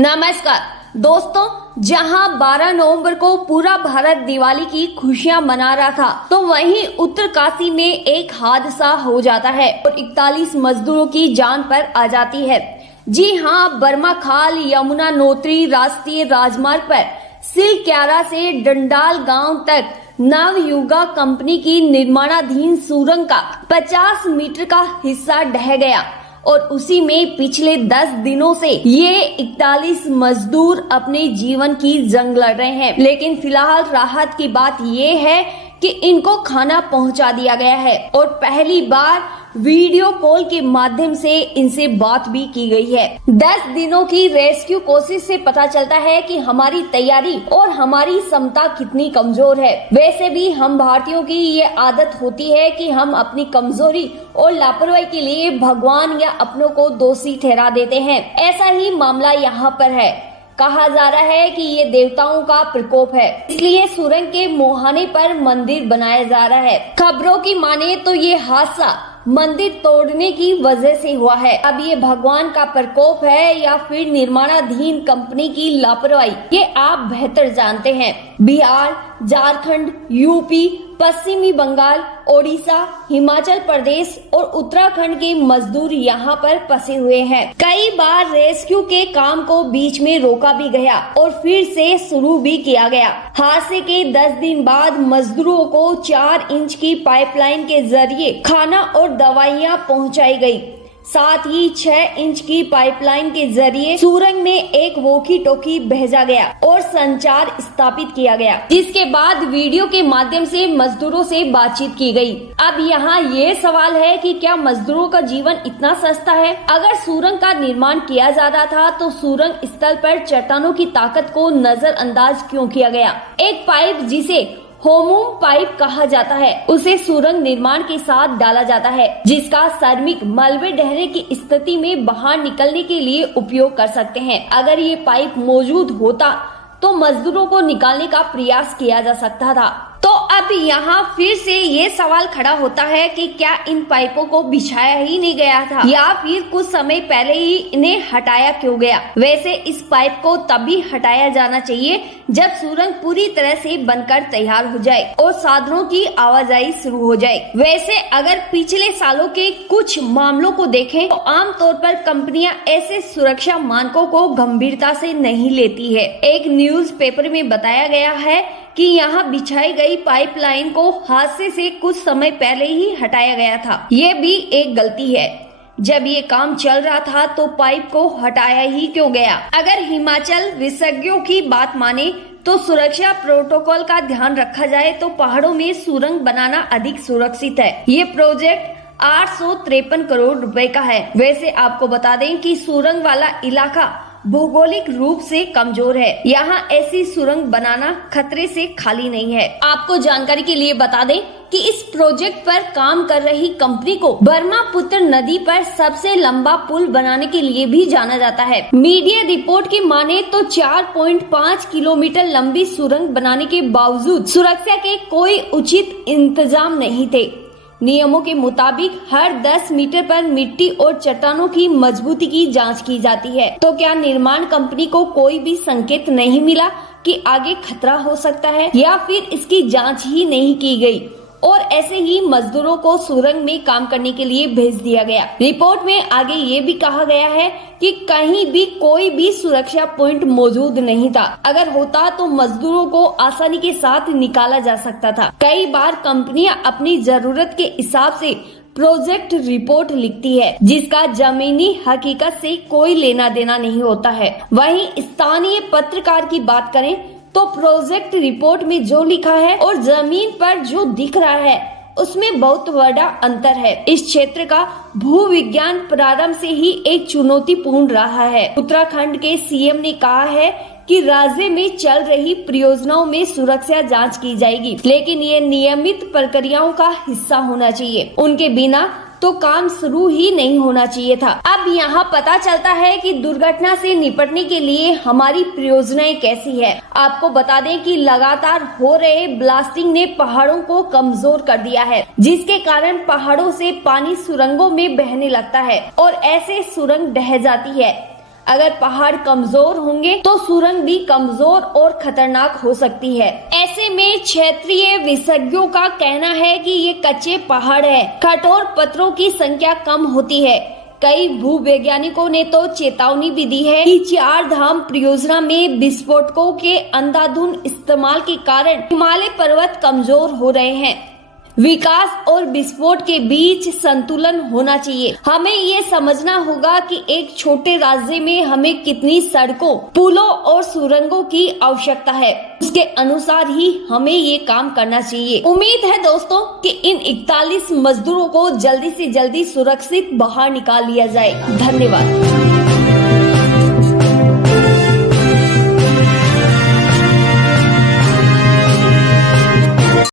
नमस्कार दोस्तों, जहां 12 नवंबर को पूरा भारत दिवाली की खुशियां मना रहा था, तो वहीं उत्तरकाशी में एक हादसा हो जाता है और 41 मजदूरों की जान पर आ जाती है। जी हां, बर्मा खाल यमुना नोत्री राष्ट्रीय राजमार्ग पर सिलक्यारा से डंडाल गांव तक नवयुगा कंपनी की निर्माणाधीन सुरंग का 50 मीटर का हिस्सा ढह गया और उसी में पिछले 10 दिनों से ये 41 मजदूर अपने जीवन की जंग लड़ रहे हैं। लेकिन फिलहाल राहत की बात ये है कि इनको खाना पहुंचा दिया गया है और पहली बार वीडियो कॉल के माध्यम से इनसे बात भी की गई है। 10 दिनों की रेस्क्यू कोशिश से पता चलता है कि हमारी तैयारी और हमारी क्षमता कितनी कमजोर है। वैसे भी हम भारतीयों की ये आदत होती है कि हम अपनी कमजोरी और लापरवाही के लिए भगवान या अपनों को दोषी ठहरा देते हैं। ऐसा ही मामला यहाँ पर है। कहा जा रहा है कि ये देवताओं का प्रकोप है, इसलिए सुरंग के मुहाने पर मंदिर बनाया जा रहा है। खबरों की माने तो ये हादसा मंदिर तोड़ने की वजह से हुआ है। अब ये भगवान का प्रकोप है या फिर निर्माणाधीन कंपनी की लापरवाही, ये आप बेहतर जानते हैं। बिहार, झारखंड, यूपी, पश्चिमी बंगाल, ओडिशा, हिमाचल प्रदेश और उत्तराखंड के मजदूर यहाँ पर फंसे हुए हैं। कई बार रेस्क्यू के काम को बीच में रोका भी गया और फिर से शुरू भी किया गया। हादसे के 10 दिन बाद मजदूरों को 4 इंच की पाइपलाइन के जरिए खाना और दवाइयाँ पहुँचाई गयी। साथ ही 6 इंच की पाइपलाइन के जरिए सुरंग में एक वॉकी टॉकी भेजा गया और संचार स्थापित किया गया, जिसके बाद वीडियो के माध्यम से मजदूरों से बातचीत की गई। अब यहाँ ये सवाल है कि क्या मजदूरों का जीवन इतना सस्ता है? अगर सुरंग का निर्माण किया जा रहा था तो सुरंग स्थल पर चट्टानों की ताकत को नजरअंदाज क्यों किया गया? एक पाइप जिसे होमुम पाइप कहा जाता है, उसे सुरंग निर्माण के साथ डाला जाता है, जिसका श्रमिक मलबे ढहने की स्थिति में बाहर निकलने के लिए उपयोग कर सकते हैं। अगर ये पाइप मौजूद होता तो मजदूरों को निकालने का प्रयास किया जा सकता था। तो अब यहाँ फिर से ये सवाल खड़ा होता है कि क्या इन पाइपों को बिछाया ही नहीं गया था या फिर कुछ समय पहले ही इन्हें हटाया क्यों गया? वैसे इस पाइप को तभी हटाया जाना चाहिए जब सुरंग पूरी तरह से बनकर तैयार हो जाए और साधनों की आवाजाही शुरू हो जाए। वैसे अगर पिछले सालों के कुछ मामलों को देखें तो आमतौर पर कंपनियां ऐसे सुरक्षा मानकों को गंभीरता से नहीं लेती है। एक न्यूज़पेपर में बताया गया है कि यहाँ बिछाई गई पाइपलाइन को हादसे से कुछ समय पहले ही हटाया गया था। ये भी एक गलती है। जब ये काम चल रहा था तो पाइप को हटाया ही क्यों गया? अगर हिमाचल विशेषज्ञों की बात माने तो सुरक्षा प्रोटोकॉल का ध्यान रखा जाए तो पहाड़ों में सुरंग बनाना अधिक सुरक्षित है। ये प्रोजेक्ट 853 करोड़ रुपए का है। वैसे आपको बता दें कि सुरंग वाला इलाका भौगोलिक रूप से कमजोर है। यहाँ ऐसी सुरंग बनाना खतरे से खाली नहीं है। आपको जानकारी के लिए बता दें कि इस प्रोजेक्ट पर काम कर रही कंपनी को ब्रह्मपुत्र नदी पर सबसे लंबा पुल बनाने के लिए भी जाना जाता है। मीडिया रिपोर्ट की माने तो 4.5 किलोमीटर लंबी सुरंग बनाने के बावजूद सुरक्षा के कोई उचित इंतजाम नहीं थे। नियमों के मुताबिक हर 10 मीटर पर मिट्टी और चट्टानों की मजबूती की जांच की जाती है। तो क्या निर्माण कंपनी को कोई भी संकेत नहीं मिला कि आगे खतरा हो सकता है या फिर इसकी जांच ही नहीं की गई और ऐसे ही मजदूरों को सुरंग में काम करने के लिए भेज दिया गया? रिपोर्ट में आगे ये भी कहा गया है कि कहीं भी कोई भी सुरक्षा पॉइंट मौजूद नहीं था। अगर होता तो मजदूरों को आसानी के साथ निकाला जा सकता था। कई बार कंपनियां अपनी जरूरत के हिसाब से प्रोजेक्ट रिपोर्ट लिखती है, जिसका जमीनी हकीकत से कोई लेना देना नहीं होता है। वहीं स्थानीय पत्रकार की बात करें तो प्रोजेक्ट रिपोर्ट में जो लिखा है और जमीन पर जो दिख रहा है उसमें बहुत बड़ा अंतर है। इस क्षेत्र का भूविज्ञान प्रारंभ से ही एक चुनौतीपूर्ण रहा है। उत्तराखंड के सीएम ने कहा है कि राज्य में चल रही परियोजनाओं में सुरक्षा जांच की जाएगी, लेकिन ये नियमित प्रक्रियाओं का हिस्सा होना चाहिए। उनके बिना तो काम शुरू ही नहीं होना चाहिए था। अब यहाँ पता चलता है कि दुर्घटना से निपटने के लिए हमारी परियोजनाएं कैसी है। आपको बता दें कि लगातार हो रहे ब्लास्टिंग ने पहाड़ों को कमजोर कर दिया है, जिसके कारण पहाड़ों से पानी सुरंगों में बहने लगता है और ऐसे सुरंग ढह जाती है। अगर पहाड़ कमजोर होंगे तो सुरंग भी कमजोर और खतरनाक हो सकती है। ऐसे में क्षेत्रीय विशेषज्ञों का कहना है कि ये कच्चे पहाड़ है, कठोर पत्थरों की संख्या कम होती है। कई भूवैज्ञानिकों ने तो चेतावनी भी दी है कि 4 धाम परियोजना में विस्फोटकों के अंधाधुंध इस्तेमाल के कारण हिमालय पर्वत कमजोर हो रहे हैं। विकास और विस्फोट के बीच संतुलन होना चाहिए। हमें ये समझना होगा कि एक छोटे राज्य में हमें कितनी सड़कों, पुलों और सुरंगों की आवश्यकता है, उसके अनुसार ही हमें ये काम करना चाहिए। उम्मीद है दोस्तों कि इन 41 मजदूरों को जल्दी से जल्दी सुरक्षित बाहर निकाल लिया जाए। धन्यवाद।